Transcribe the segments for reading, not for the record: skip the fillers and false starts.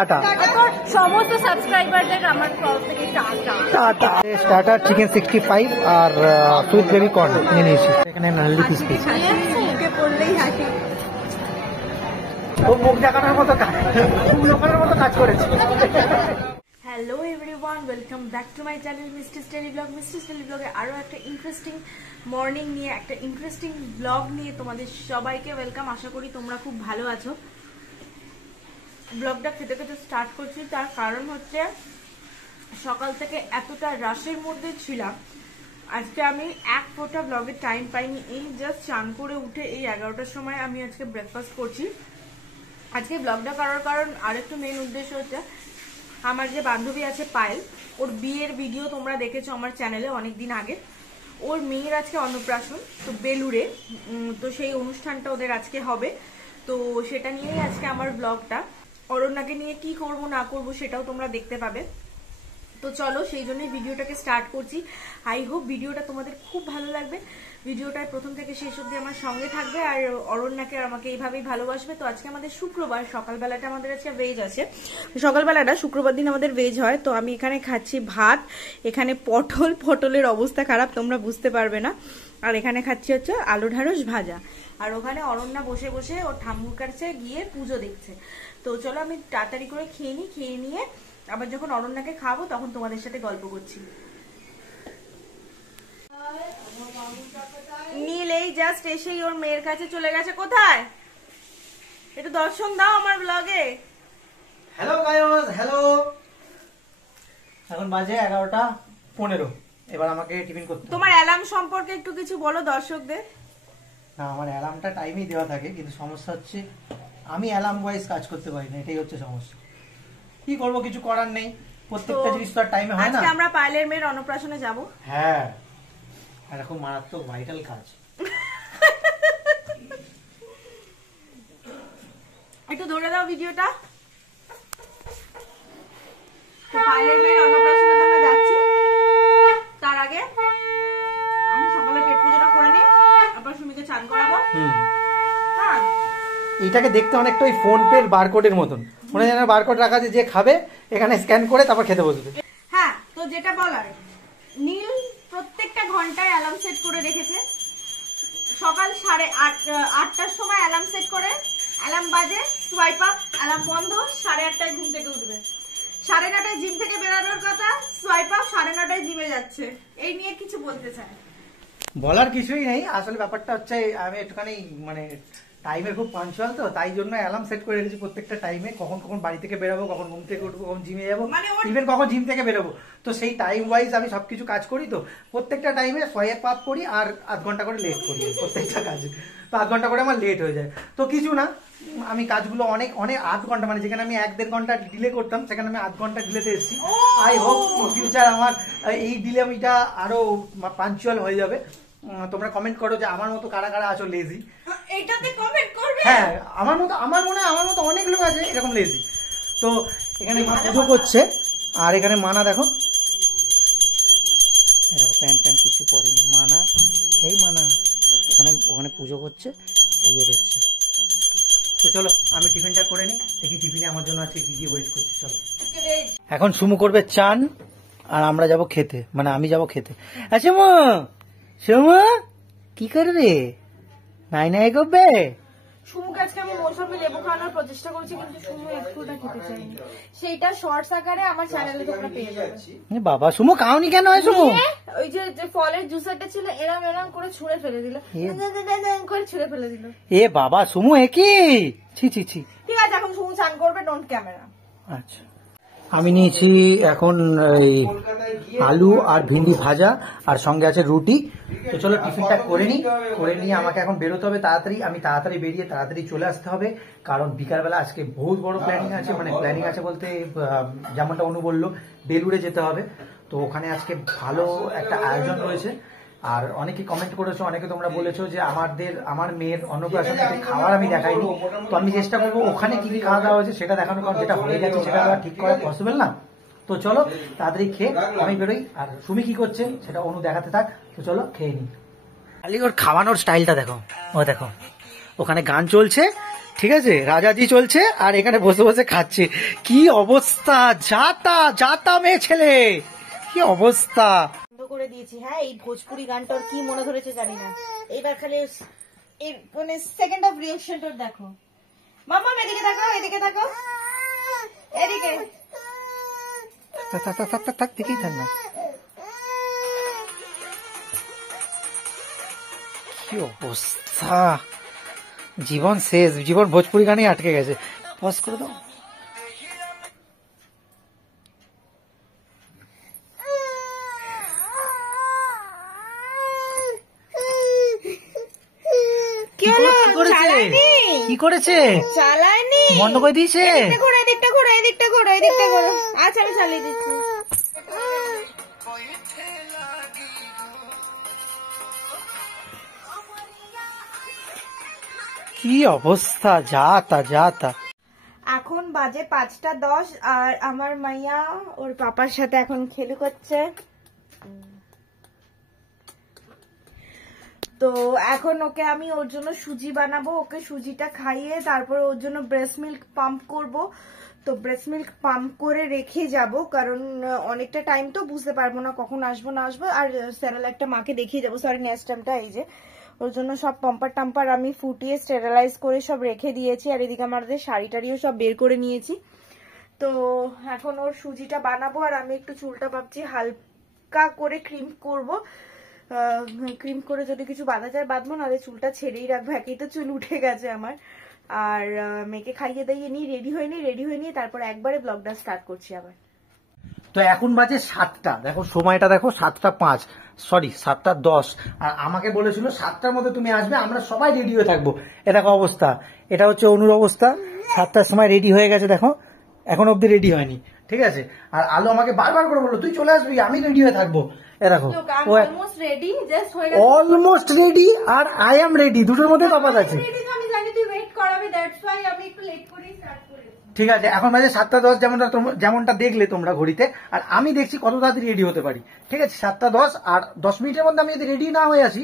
Tata সমস্ত সাবস্ক্রাইবারদের আমার তরফ থেকে টাটা। স্টার্টার চিকেন 65 আর সুইট বেবি কর্ন নিয়ে নিয়েছি। এখানে নালি পিস পিস মুখে পড়লেই হাসি। ও মুখ দেখানোর মতো কাজ, লোকের মতো কাজ করেছে। Hello everyone, welcome back to my channel Misti's tele blog. Misti's tele ব্লগে আরও একটা ইন্টারেস্টিং মর্নিং নিয়ে, একটা ইন্টারেস্টিং ব্লগ নিয়ে তোমাদের সবাইকে ওয়েলকাম। আশা করি তোমরা খুব ভালো আছো। ব্লগটা খেতে খেতে স্টার্ট করছি, তার কারণ হচ্ছে সকাল থেকে এতটা রাশের মধ্যে ছিলাম, আজকে আমি এক ফোঁটা ব্লগের টাইম পাইনি। এই জাস্ট চান করে উঠে এই 11টার সময় আমি আজকে ব্রেকফাস্ট করছি। আজকে ব্লগটা করার কারণ আরেকটু মেন উদ্দেশ্য হচ্ছে, আমার যে বান্ধবী আছে পায়েল, ওর বিয়ের ভিডিও তোমরা দেখেছো আমার চ্যানেলে অনেকদিন আগে। ওর মেয়ের আজকে অন্নপ্রাশন, তো বেলুড়ে, তো সেই অনুষ্ঠানটা ওদের আজকে হবে। তো সেটা নিয়েই আজকে আমার ব্লগটা। অরণ্যাকে নিয়ে কি করব না করব সেটাও তোমরা দেখতে পাবে। তো চলো, সেই জন্যই ভিডিওটাকে স্টার্ট করছি। আই হোপ ভিডিওটা তোমাদের খুব ভালো লাগবে। ভিডিওটায় প্রথম থেকে শেষ অবধি আমার সঙ্গে থাকবে, আর অরণ্যাকে আর আমাকে এইভাবেই ভালোবাসবে। তো আজকে আমাদের শুক্রবার, সকালবেলাটা আমাদের আজকে ভেজ আছে। সকালবেলাটা শুক্রবার দিন আমাদের ভেজ হয়। তো আমি এখানে খাচ্ছি ভাত, এখানে পটলের অবস্থা খারাপ, তোমরা বুঝতে পারবে না। আর এখানে খাচ্ছি হচ্ছে আলু ঢ্যাঁড়স ভাজা। আর ওখানে অরণ্যা বসে বসে ওর ঠাম্মুর কাছে গিয়ে পুজো দেখছে। তো চলো আমি তাড়াতাড়ি করে খেয়ে নিই, খেয়ে নিয়ে আবার যখন অরণ্যাকে খাবো তখন তোমাদের সাথে গল্প করছি। নীল এই জাস্ট এসেই ওর মেয়ের কাছে চলে গেছে। কোথায়? একটু দর্শন দাও আমার ব্লগে। Hello guys, hello. এখন বাজে 11:15। এবার আমাকে টিফিন করতে হবে। তোমার অ্যালার্ম সম্পর্কে একটু কিছু বলো দর্শকদের। না, আমার অ্যালার্মটা টাইমেই দেওয়া থাকে, কিন্তু সমস্যা হচ্ছে আমি অ্যালার্ম ওয়াইজ কাজ করতে পারি না, এটাই হচ্ছে সমস্যা। কি করবো, কিছু করার নেই, প্রত্যেকটা জিনিস তো আর টাইমে হয় না। আজকে আমরা পায়েলের মেয়ের অন্নপ্রাশনে যাব। হ্যাঁ, এরকম মারাত্মক ভাইটাল কাজ। একটু ধরে দাও ভিডিওটা। তো পায়েলের মেয়ের অন্নপ্রাশনে তো আমরা যাচ্ছি। তার আগে আমি সকালে পেট পুজোটা করে নিই, তারপর সুমিকে চান করাবো। হ্যাঁ, এইটাকে দেখতে অনেকটা ওই ফোন পে বারকোডের মতন, মনে হয় যেন বারকোড রাখা আছে, যে খাবে এখানে স্ক্যান করে তারপর খেতে বসবে। হ্যাঁ। তো যেটা বলার, নীল প্রত্যেকটা ঘন্টায় অ্যালার্ম সেট করে রেখেছে। সকাল 8:30টার সময় অ্যালার্ম সেট করে, অ্যালার্ম বাজে, সোয়াইপ আপ, অ্যালার্ম বন্ধ, 8:30টায় ঘুম থেকে উঠবে। 9:30টায় জিম থেকে বেরোনোর কথা, সোয়াইপ আপ, 9:30টায় জিমে যাচ্ছে। এই নিয়ে কিছু বলতে চায়? বলার কিছুই নেই, আসলে ব্যাপারটা হচ্ছে আমি একটুখানি মানে টাইমে খুব পাঞ্চুয়াল, তো তাই জন্য অ্যালার্ম সেট করে রেখেছি প্রত্যেকটা টাইমে, কখন কখন বাড়ি থেকে বেরোবো, কখন ঘুম থেকে উঠবো, কখন জিমে যাবো, ইভেন কখন জিম থেকে বেরোবো। তো সেই টাইম ওয়াইজ আমি সবকিছু কাজ করি। তো প্রত্যেকটা টাইমে সোয়াইপ আপ করি আর আধ ঘন্টা করে লেট করি প্রত্যেকটা কাজে। তো আধ ঘন্টা করে আমার লেট হয়ে যায়। তো কিছু না, আমি কাজগুলো অনেক অনেক আধ ঘন্টা, মানে যেখানে আমি 1-1.5 ঘন্টা ডিলে করতাম সেখানে আমি আধ ঘন্টা ডিলেতে এসেছি। আই হোপ ফিউচার আমার এই ডিলেমিটা আরো পাঞ্চুয়াল হয়ে যাবে। তোমরা কমেন্ট করো যে আমার মতো কারা কারা আছো লেজি, এইটাতে কমেন্ট করবে। হ্যাঁ, আমার মনে হয় আমার মতো অনেক লোক আছে এরকম লেজি। তো এখানে মা পুজো করছে, আর এখানে মানা দেখো, দেখো প্যান্ট কিছু পরেনি মানা। এই মানা ওখানে পুজো করছে, পুজো দেখছে। তো চলো আমি টিফিনটা করে নিই, দেখি টিফিনে আমার জন্য আজকে কি কি ওয়েট করছে। চলো, এখন সুমু করবে চান আর আমরা যাব খেতে, মানে আমি যাব খেতে। আচ্ছা মা, সুমু কি করবে? নাই নাই করবে। সুমুকে আজকে আমি মৌসুমী লেবু খাওয়ানোর প্রচেষ্টা করছি, কিন্তু সুমু একটুটা খেতে চাইনি। সেইটা শর্টস আকারে আমার চ্যানেলে তোমরা পেয়ে যাবে। বাবা, সুমু খাওনি কেন? হয় সুমু, ওই যে ফলের জুসারটা ছিল, এরাম এরাম করে ছুঁড়ে ফেলে দিল, করে ছুঁড়ে ফেলে দিল। এ বাবা সুমু, একই ছি ছি ছি। ঠিক আছে, এখন সুমু চান করবে, ডোন্ট ক্যামেরা। আচ্ছা, আমি নিয়েছি এখন এই আলু আর ভিন্ডি ভাজা, আর সঙ্গে আছে রুটি। তো চলো টিফিনটা করে নিয়ে আমাকে এখন বেরোতে হবে তাড়াতাড়ি। আমি তাড়াতাড়ি বেরিয়ে তাড়াতাড়ি চলে আসতে হবে, কারণ বিকালবেলা আজকে বহুত বড় প্ল্যানিং আছে। মানে প্ল্যানিং আছে বলতে যেমনটা অনু বললো, বেলুড়ে যেতে হবে। তো ওখানে আজকে ভালো একটা আয়োজন রয়েছে। আর অনেকে কমেন্ট করেছো, অনেকে তোমরা বলেছো যে আমার মেয়ের অন্নপ্রাশনে খাবার আমি দেখাইনি। তো আমি চেষ্টা করবো ওখানে কি কি খাওয়া দাওয়া হয়েছে সেটা দেখানো, কারণ যেটা হয়ে গেছে সেটা ঠিক করা পসিবল না। তো চলো তাড়াতাড়ি খেয়ে আমি বেরোই, আর সুমি কি করছে সেটা অনু দেখাতে থাক। তো চলো খেয়ে নিই। খালি ওর খাওয়ানোর স্টাইলটা দেখো, ও দেখো ওখানে গান চলছে, ঠিক আছে, রাজাজি চলছে আর এখানে বসে বসে খাচ্ছে। কি অবস্থা, যাতা মেয়ে ছেলে, কি অবস্থা। বন্ধ করে দিয়েছি। হ্যাঁ, এই ভোজপুরি গানটার কি মনে ধরেছে জানি না। এইবার খালি মানে সেকেন্ড অফ রিঅ্যাকশনটা দেখো। মামা এদিকে দেখো, এদিকে দেখো, এদিকে থাক দেখেই থাক না। কি অবস্থা, জীবন শেষ, জীবন ভোজপুরি গানেই আটকে গেছে। পজ করে দাও। কি করেছে? চালায়নি, বন্ধ করে দিয়েছে। এদিকটা ঘোরো, এদিকটা ঘোরো, এদিকটা ঘোরো। আচ্ছা আমি চালিয়ে দিচ্ছি। কি অবস্থা, যাতা। এখন বাজে 5:10 আর আমার মাইয়া ওর পাপার সাথে এখন খেলু করছে। তো এখন ওকে আমি ওর জন্য সুজি বানাবো, ওকে সুজিটা খাইয়ে তারপর ওর জন্য ব্রেস্ট মিল্ক পাম্প করব। তো ব্রেস্ট মিল্ক পাম্প করে রেখে যাব, কারণ অনেকটা টাইম তো বুঝতে পারবো না কখন আসবো না আসবো। আর স্টেরিলাইজটা মাকে দেখিয়ে যাবো, সরি নেস্টামটা এই যে ওর জন্য সব পাম্পার টাম্পার আমি ফুটিয়ে স্টেরিলাইজ করে সব রেখে দিয়েছি। আর এদিকে আমাদের শাড়ি টাড়িও সব বের করে নিয়েছি। তো এখন ওর সুজিটা বানাবো আর আমি একটু চুলটা ভাবছি হালকা করে ক্রিম করব। ক্রিম করে যদি কিছু বাঁধা যায় বাঁধবো, নাহলে চুলটা ছেড়েই রাখবো, একেই তো চুল উঠে গেছে আমার। আর মেয়েকে খাইয়ে দাইয়ে নিই, রেডি হয়ে নিয়ে তারপর একবারে ব্লগটা স্টার্ট করছি আবার। তো এখন বাজে 7টা, দেখো সময়টা দেখো 7:05, সরি 7:10। আর আমাকে বলেছিল 7টার মধ্যে তুমি আসবে, আমরা সবাই রেডি হয়ে থাকবো। এ দেখো অবস্থা, এটা হচ্ছে অনুর অবস্থা। 7টার সময় রেডি হয়ে গেছে, দেখো এখন অব্দি রেডি হয়নি। ঠিক আছে, আর আলো আমাকে বারবার করে বললো তুই চলে আসবি, আমি রেডি হয়ে থাকবো। এ দেখো অলমোস্ট রেডি আর আই এম রেডি, দুটোর মধ্যে তফাৎ আছে। ঠিক আছে, এখন বাজে 7:10, যেমনটা দেখলে তোমরা ঘড়িতে, আর আমি দেখছি কত তাড়াতাড়ি রেডি হতে পারি। ঠিক আছে, 7:10 আর 10 মিনিটের মধ্যে আমি যদি রেডি না হয়ে আসি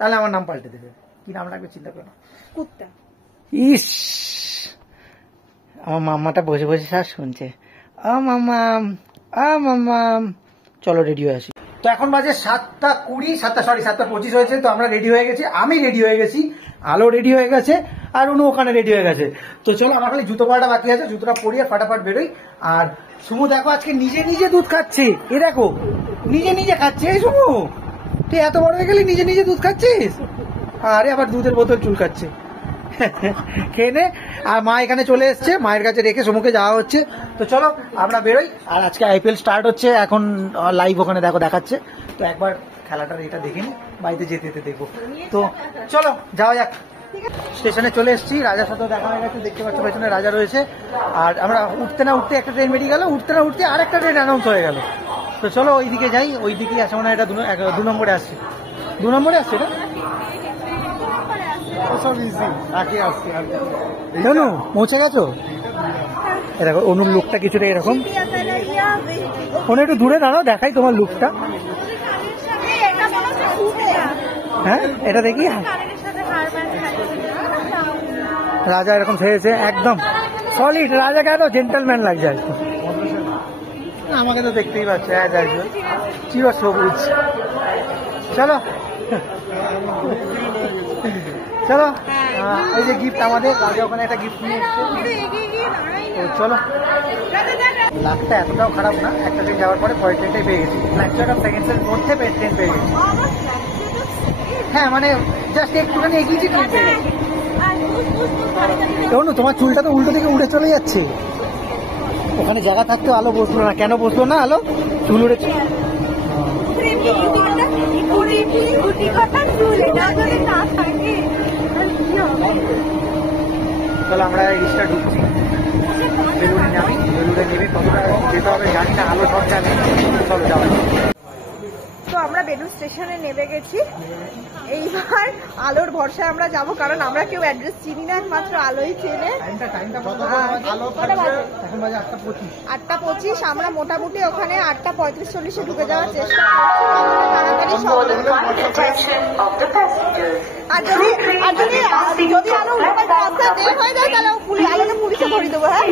তাহলে আমার নাম পাল্টে দেবে। কি নাম রাখবে চিন্তা করো। কুত্তা। ইস, আমার মাম্মাটা বসে বসে সব শুনছে। মামাম, চলো রেডি হয়ে আসি। তো এখন বাজে 7:20, 7:25 হয়েছে। তো আমরা রেডি হয়ে গেছি, আমি রেডি হয়ে গেছি, আলো রেডি হয়ে গেছে, আর উনি ওখানে রেডি হয়ে গেছে। তো চলো, আমার খালি জুতো পরাটা বাকি আছে, জুতোটা পরিয়ে ফাটাফাট বেরোই। আর সুমু দেখো আজকে নিজে দুধ খাচ্ছে, এ দেখো নিজে খাচ্ছে। এই সুমু, তুই এত বড় হয়ে গেলি নিজে দুধ খাচ্ছিস? আরে আবার দুধের বোতল চুল খাচ্ছে। খেয়ে নে। আর মা এখানে চলে এসছে, মায়ের কাছে রেখে সমুখে যাওয়া হচ্ছে। তো চলো আমরা বেরোই। আর আজকে আইপিএল স্টার্ট হচ্ছে, এখন লাইভ ওখানে দেখো দেখাচ্ছে। তো একবার খেলাটার এটা দেখে নি, বাড়িতে যেতে দেখবো। তো চলো যাওয়া যাক। স্টেশনে চলে এসেছি, রাজার সাথেও দেখা হয়ে গেছে, দেখতে পাচ্ছ পেছনে রাজা রয়েছে। আর আমরা উঠতে না উঠতে একটা ট্রেন বেরিয়ে গেল, উঠতে না উঠতে আর একটা ট্রেন অ্যানাউন্স হয়ে গেল। তো চলো ওইদিকে যাই, ওইদিকেই আসে মনে হয়, এটা 2 নম্বরে আসছে, 2 নম্বরে আসছে এটা। পৌঁছে গেছো? এরকম অনুর লুকটা কিছুটা এরকম। অনু একটু দূরে দাঁড়াও, দেখাই তোমার লুকটা। হ্যাঁ এটা দেখি। রাজা এরকম সেরেছে একদম সলিড, রাজা কেন জেন্টলম্যান লাগছে। আমাকে তো দেখতেই পাচ্ছে, চির সবুজ। চলো চলো, এই যে গিফট আমাদের, রাজা ওখানে একটা গিফট নিয়ে এসছে। তো চলো, লাখটা এতটাও খারাপ না, একটা ট্রেন যাওয়ার পরে পরের ট্রেনটাই পেয়ে গেছি। ফ্ল্যাকচার অফ সেকেন্ডসের মধ্যে ট্রেন পেয়ে গেছি। হ্যাঁ মানে জাস্ট একটুখানি এগিয়েছি, ট্রেন পেয়ে গেছি। কেন তোমার চুলটা তো উল্টো দিকে উড়ে চলে যাচ্ছে। ওখানে জায়গা থাকতে আলো বসলো না, কেন বসলো না আলো? চুল উড়েছে। তাহলে আমরা রিক্সা ঢুকছি, বেলুড়ে নামি, বেলুড়ে নেমে কতটা যেতে হবে জানি না, আলো সব জানে। চলো যাওয়া। তো আমরা বেলুড় স্টেশনে নেমে গেছি। এইবার আলোর ভরসায় আমরা যাব, কারণ আমরা কেউ অ্যাড্রেস চিনি না, একমাত্র আলোই চেনে। কটা বাজে? 8:25। আমরা মোটামুটি ওখানে 8:35-40 ঢুকে যাওয়ার চেষ্টা করছি, তাড়াতাড়ি সব। আর যদি আলো রাস্তা দেরি হয়ে যায় তাহলে আলোকে পুলিশে ধরে দেবো। হ্যাঁ,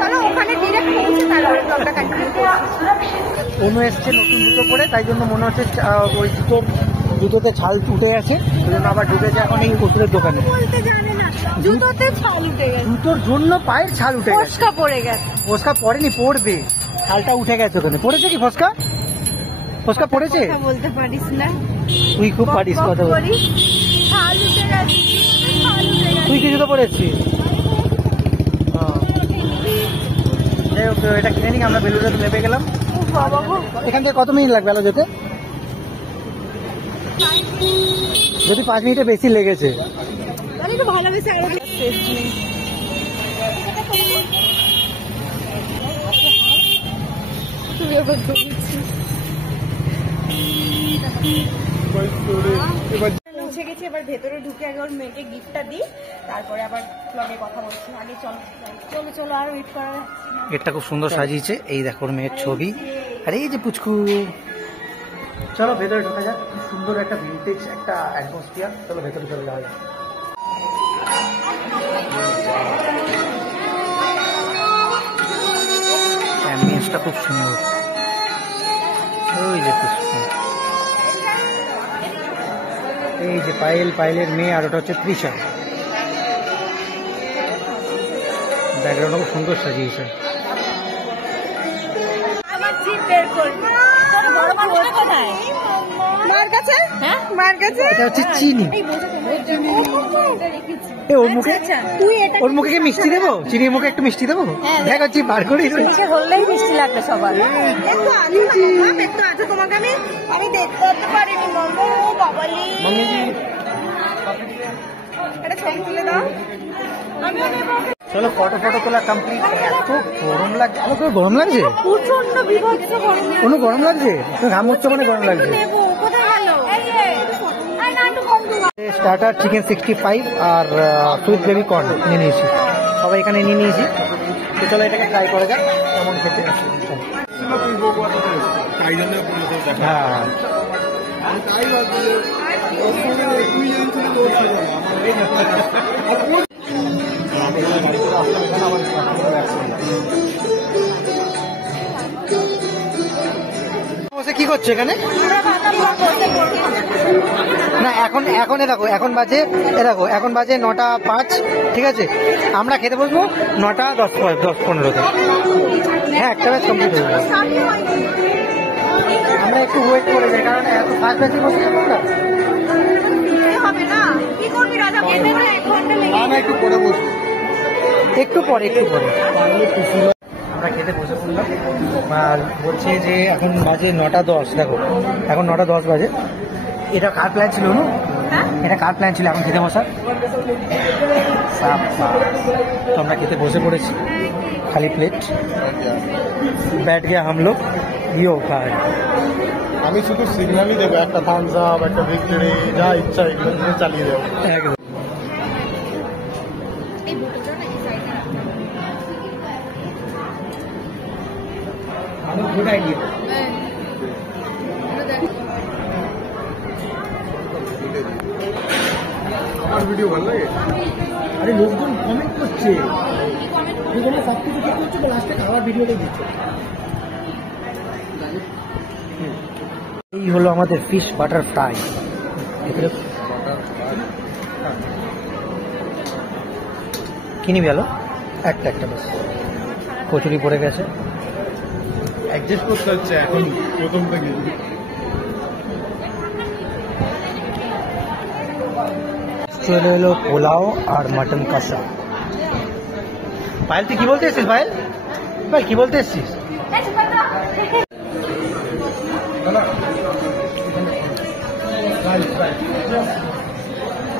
চলো ওখানে ডিরেক্ট পৌঁছে তারপরে ব্লগটা কন্টিনিউ করছি। অনু এসছে নতুন জুতো পরে, তাই জন্য মনে হচ্ছে ওই জুতোতে ছাল উঠে গেছে, ওই জন্য আবার ঢুকেছে এখন এই ওষুধের দোকানে। জুতোতে ছাল উঠে গেছে, জুতোর জন্য পায়ের ছাল উঠে গেছে। ফসকা পড়ে গেছে। ফসকা পড়েনি, পড়বে, ছালটা উঠে গেছে ওখানে। পড়েছে কি ফসকা? ফসকা পড়েছে? বলতে পারিস না, তুই খুব পারিস কথা বল। ছাল উঠে গেছে, ছাল উঠে গেছে। তুই কি জুতো পড়েছিস? যাই হোক, এটা কিনে নিই, আমরা বেলুড়ে নেমে গেলাম। এখান থেকে কত মিনিট লাগবে আলো যেতে? যদি 5 মিনিটে বেশি লেগেছে। একটু ভালোবেসে পৌঁছে গেছি। এবার ভেতরে ঢুকে আগে ওর মেয়েকে গিফটটা দিই, তারপরে আবার ব্লগে কথা বলছি। আগে চলো চলো চলো, আর ওয়েট করা যাচ্ছে না। গেটটা খুব সুন্দর সাজিয়েছে, এই দেখো ওর মেয়ের ছবি, আর এই যে পুচকু। চলো ভেতরে ঢোকা যাক, খুব সুন্দর একটা ভিন্টেজ একটা অ্যাটমসফিয়ার। চলো ভেতরে চলে যাওয়া যাক। অ্যাম্বিয়েন্সটা খুব সুন্দর। ওই যে পুচকু, এই যে পায়েলের মেয়ে, আর ওটা হচ্ছে তৃষা। ব্যাকগ্রাউন্ডটা খুব সুন্দর সাজিয়েছে। মার কাছে, হ্যাঁ মার কাছে। এটা হচ্ছে চিনি। ওর মুখে কি মিষ্টি দেবো? চিনির মুখে একটু মিষ্টি দেবো? দেখ হচ্ছে বার করে বললেই মিষ্টি লাগবে সবার। একটু আছে তোমাকে আমি দেখতে পারিনি মাম্মু। বাবালি, এটা ছবি তুলে দাও। চলো ফটো তোলা কমপ্লিট। এত গরম লাগছে, আমার খুব গরম লাগছে, প্রচন্ড বিভৎস গরম। কোনো গরম লাগছে? তুমি ঘাম হচ্ছে, মানে গরম লাগছে। স্টার্টার চিকেন 65 আর সুইট বেবি কর্ন নিয়ে নিয়েছি, সবাই এখানে নিয়ে নিয়েছি। তো চলো এটাকে ট্রাই করা যাক কেমন খেতে। হ্যাঁ, কি করছো এখানে? না এখন দেখো, এখন বাজে 9:05, ঠিক আছে? আমরা খেতে বসবো 9:10-15-তে। হ্যাঁ, একটা ব্যাচ কমপ্লিট হয়ে যাবে। আমরা একটু ওয়েট করে যাই, কারণ এত ফাস্ট ব্যাচে বসে যাবো আমরা। একটু পরে আমরা খেতে বসে পড়লাম, আর বলছে যে এখন বাজে 9:10। দেখো এখন 9:10 বাজে। এটা কার প্ল্যান ছিল? এটা কার প্ল্যান ছিল এখন খেতে বসার? তো আমরা খেতে বসে পড়েছি, খালি প্লেট। बैठ गया हम लोग, ये खा है। আমি শুধু সিগন্যালই দেবো, একটা থামস আপ, একটা ভিক্টরি, যা ইচ্ছা এগুলো দিয়ে চালিয়ে দেবো। একদম। Good idea. আমার ভিডিও ভালো লাগে? আরে লোকজন কমেন্ট করছে, সব কিছু ঠিক করছে, লাস্টে খাওয়ার ভিডিওটাই দিচ্ছে। এই হলো আমাদের ফিশ বাটার ফ্রাই। কি নিবি আলো? একটা বাস। কচুরি পড়ে গেছে, অ্যাডজাস্ট করতে হচ্ছে এখন প্রথম থেকে। চলে এলো পোলাও আর মাটন কষা। পায়েল তুই কি বলতে এসছিস? ভাই কি বলতে এসছিস?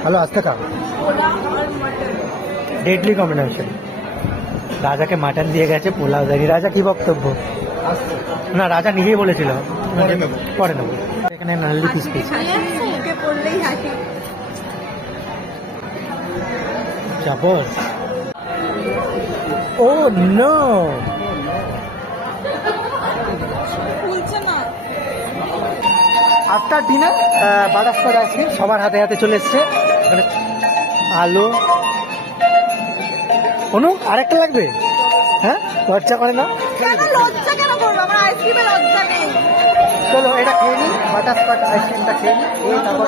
হ্যালো, আজকে খা। Deadly combination. রাজাকে মাটন দিয়ে গেছে, পোলাও দেয়নি। রাজা কি বক্তব্য? না রাজা নিজেই বলেছিল পরে নেবো। এখানে নালি পিস পিস মুখে পড়লেই হাসি। যাবো। Oh no, after dinner butterscotch ice cream সবার হাতে হাতে চলে এসছে। আলো অনু আরেকটা লাগবে? হ্যাঁ লজ্জা করে না? কেন লজ্জা কেন করবো? আমার আইসক্রিমে লজ্জা নেই। চলো এটা খেয়ে নিই, বাটারস্কচ আইসক্রিমটা খেয়ে নিই, এই তারপর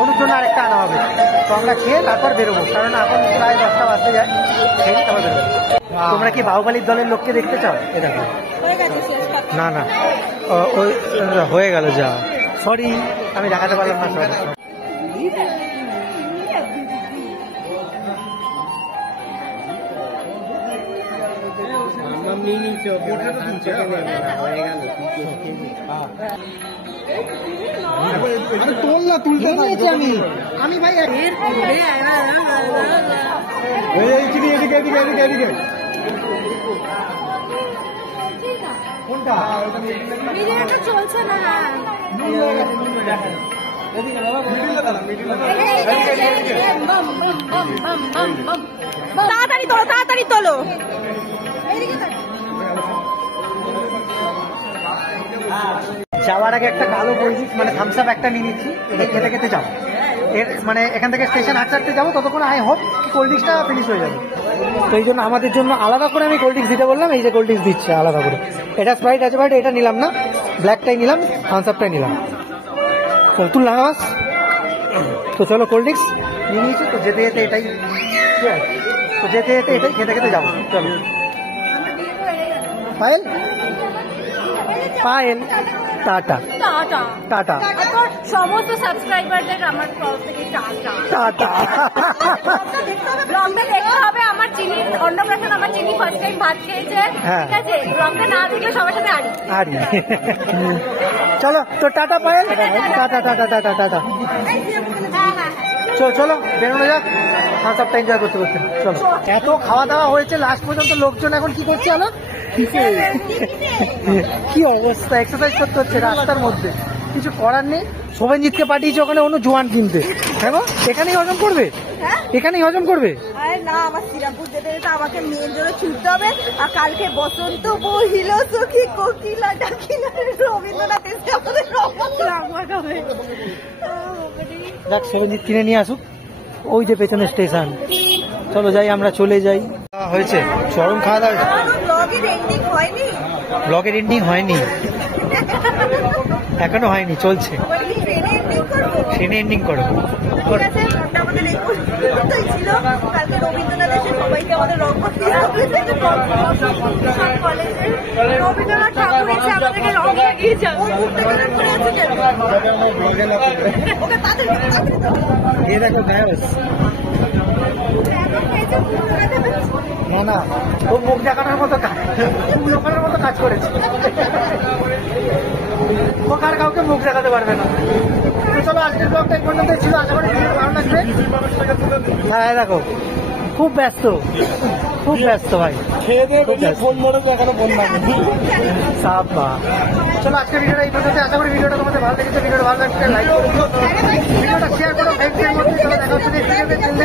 অনুর জন্য আরেকটা আনা হবে। তো আমরা খেয়ে তারপর বেরোবো, কারণ এখন প্রায় 10টা বাজতে যায়। খেয়ে নিই তারপর বেরোবো। তোমরা কি বাহুবলীর দলের লোককে দেখতে চাও? এ দেখো। হয়ে গেছে শেষ কথা। না না ওই হয়ে গেল যা, সরি আমি দেখাতে পারলাম না, সরি। তোল না, তুলতে আমি আমি ভাই এদিকে এদিকে এদিকে এদিকে এদিকে কোনটা চলছে না। তাড়াতাড়ি তোলো, তাড়াতাড়ি তোলো। যাওয়ার আগে একটা কালো বলছিস, মানে থামস আপ একটা নিয়ে নিচ্ছি, এটা খেতে খেতে যাবো। এর মানে এখান থেকে স্টেশন হাঁটতে যাবো, ততক্ষণ আই হোপ কোল্ড ড্রিঙ্কসটা ফিনিশ হয়ে যাবে। তো এই জন্য আমাদের জন্য আলাদা করে আমি কোল্ড ড্রিঙ্কস দিতে বললাম, এই যে কোল্ড ড্রিঙ্কস দিচ্ছে আলাদা করে। এটা স্প্রাইট আছে বাট এটা নিলাম না, ব্ল্যাকটাই নিলাম, থামস আপটাই নিলাম। চলো তুল লাগাস। তো চলো কোল্ড ড্রিঙ্কস নিয়ে নিয়েছি, তো যেতে যেতে এটাই, তো যেতে যেতে এটাই খেতে খেতে যাবো। চলো Payel, Payel tata tata tata তোর সমস্ত সাবস্ক্রাইবারদের আমার তরফ থেকে টাটা। টাটা। ব্লগটা দেখতে হবে। আমার চিনি অন্নপ্রাশন, আমার চিনি ফার্স্ট টাইম ভাত খেয়েছে, হ্যাঁ। ঠিক আছে? ব্লগটা না দেখলে সবার সাথে আড়ি। আরে চলো তো tata Payel, tata tata tata tata. হ্যাঁ হ্যাঁ চলো বেরোনো যাক, সবটা এনজয় করতে করতে। চলো, এত খাওয়া দাওয়া হয়েছে লাস্ট পর্যন্ত, লোকজন এখন কি করছে আলো, কি অবস্থা, এক্সারসাইজ করতে হচ্ছে রাস্তার মধ্যে, কিছু করার নেই। শোভনজিৎকে পাঠিয়েছে ওখানে অন্য জোয়ান কিনতে। হ্যাঁ গো, এখানেই হজম করবে, এখানেই হজম করবে। আরে না, আমার শ্রীরামপুর যেতে যেতে আমাকে মেয়ের জন্য ছুটতে হবে। আর কালকে বসন্ত বহিল সখী কোকিলা ডাকিলা রবীন্দ্রনাথ এসে আমাদের রহমত হবে। যাক শোভনজিৎ কিনে নিয়ে আসুক, ওই যে পেছনে স্টেশন। চলো যাই, আমরা চলে যাই। হয়েছে চরম খাওয়া দাওয়া। ব্লগের এন্ডিং হয়নি, ব্লগের এন্ডিং হয়নি, এখনো হয়নি, চলছে। ট্রেনে এন্ডিং করো। ঠিক আছে, ব্লগটা আমাদের এই পর্যন্তই ছিল। কালকে রবীন্দ্রনাথ এসে সবাইকে আমাদের রহমত কলেজে রবীন্দ্রনাথ ঠাকুর এসে আমাদেরকে রং লাগিয়ে যান। ওকে তাদেরকে এ দেখো ব্যাস, না না ও মুখ দেখানোর মতো কাজ, মুখ দেখানোর মতো কাজ করেছে, ও কার কাউকে মুখ দেখাতে পারবে না। তো চলো আজকের ব্লগটা এই পর্যন্ত ছিল, আশা করি ভিডিও ভালো লাগবে। হ্যাঁ দেখো খুব ব্যস্ত, খুব ব্যস্ত ভাই, খেয়ে দিয়ে বেরিয়ে ফোন মরেছে, এখনো ফোন লাগে। সাবা। চলো আজকের ভিডিওটা এই পর্যন্ত, আশা করি ভিডিওটা তোমাদের ভালো লেগেছে। ভিডিওটা ভালো লাগছে লাইক করো, ভিডিওটা শেয়ার করো, ফ্রেন্ডসদের মধ্যে। চলো দেখা হচ্ছে নেক্সট ভিডিওতে।